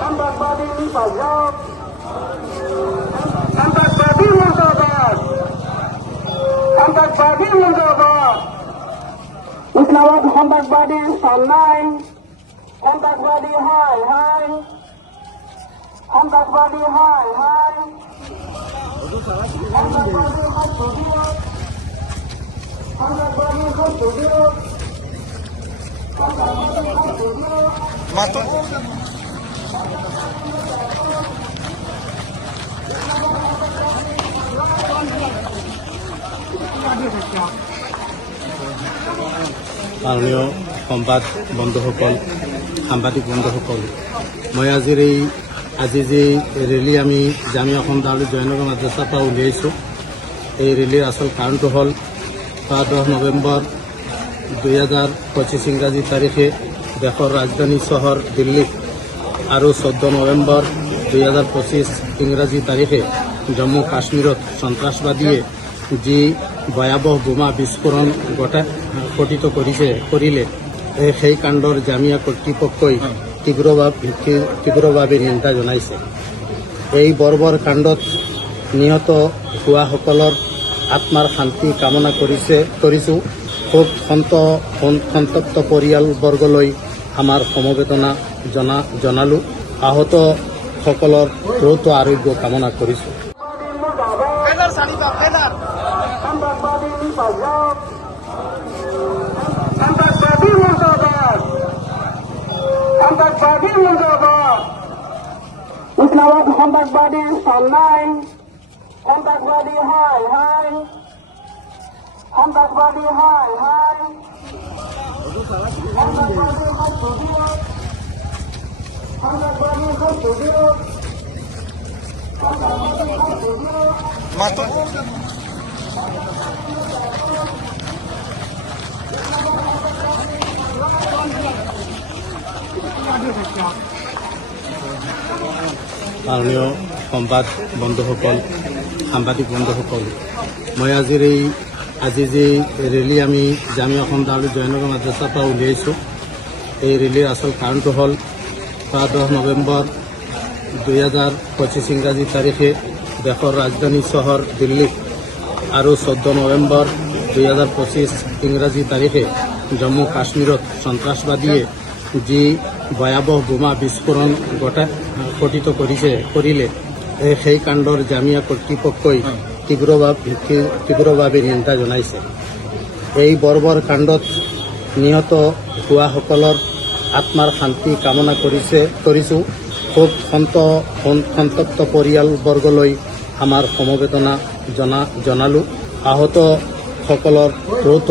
সন্ত্রাসবাদী নিপাজক সন্ত্রাসবাদী মুর্দাবাদ সন্ত্রাসবাদী মুর্দাবাদ ইসলামাবাদ সন্ত্রাসবাদী সামনাই সন্ত্রাসবাদী হাই হাই সন্ত্রাসবাদী হাই হাই সন্ত্রাসবাদী Matun. মাননীয় সংবাদ বন্ধুসকল, সাংবাদিক বন্ধুসকল, মই আজি যে ৰেলী আমি জামিয়া অসম দাউলি জয়নগৰ মাদ্ৰাছাৰ পৰা উলিয়াইছোঁ, এই ৰেলীৰ আচল কাৰণটো হ'ল 10 নৱেম্বৰ 2025 ইংৰাজী তাৰিখে দেশৰ ৰাজধানী চহৰ দিল্লীত আৰু 14 নৱেম্বৰ 2025 ইংৰাজী তাৰিখে জম্মু কাশ্মীৰত সন্ত্ৰাসবাদীয়ে যি ভয়াৱহ বোমা বিস্ফোৰণ কৰিলে সেই কাণ্ডৰ জামিয়া কৰ্তৃপক্ষই তীব্ৰভাৱে নিন্দা জনাইছে। এই বৰ্বৰ কাণ্ডত নিহত হোৱাসকলৰ আত্মাৰ শান্তি কামনা কৰিছোঁ। খুব সন্তপ্ত পৰিয়ালবৰ্গলৈ আমাৰ সমবেদনা জনালোঁ। আহতসকলৰ দ্ৰুত আৰোগ্য কামনা কৰিছোঁ। সন্ত্রাসবাদী নিপাজক সন্ত্রাসবাদী মুর্দাবাদ সন্ত্রাসবাদী মুর্দাবাদ ইসলামাবাদ সন্ত্রাসবাদী সামনাই সন্ত্রাসবাদী হাই হাই সন্ত্রাসবাদী হাই হাই সন্ত্রাসবাদী Matun. মাননীয় সংবাদ বন্ধুসকল, সাংবাদিক বন্ধুসকল, মই আজি যে ৰেলী আমি জামিয়া অসম দাউলি জয়নগৰ মাদ্ৰাছাৰ পৰা উলিয়াইছোঁ, এই ৰেলীৰ আচল কাৰণটো হ'ল 10 নৱেম্বৰ 2025 ইংৰাজী তাৰিখে দেশৰ ৰাজধানী চহৰ দিল্লীত আৰু 14 নৱেম্বৰ 2025 ইংৰাজী তাৰিখে জম্মু কাশ্মীৰত সন্ত্ৰাসবাদীয়ে যি ভয়াৱহ বোমা বিস্ফোৰণ কৰিলে সেই কাণ্ডৰ জামিয়া কৰ্তৃপক্ষই তীব্ৰভাৱে নিন্দা জনাইছে। এই বৰ্বৰ কাণ্ডত নিহত হোৱাসকলৰ আত্মাৰ শান্তি কামনা কৰিছোঁ। খুব সন্তপ্ত পৰিয়ালবৰ্গলৈ আমাৰ সমবেদনা জনালোঁ। আহতসকলৰ দ্ৰুত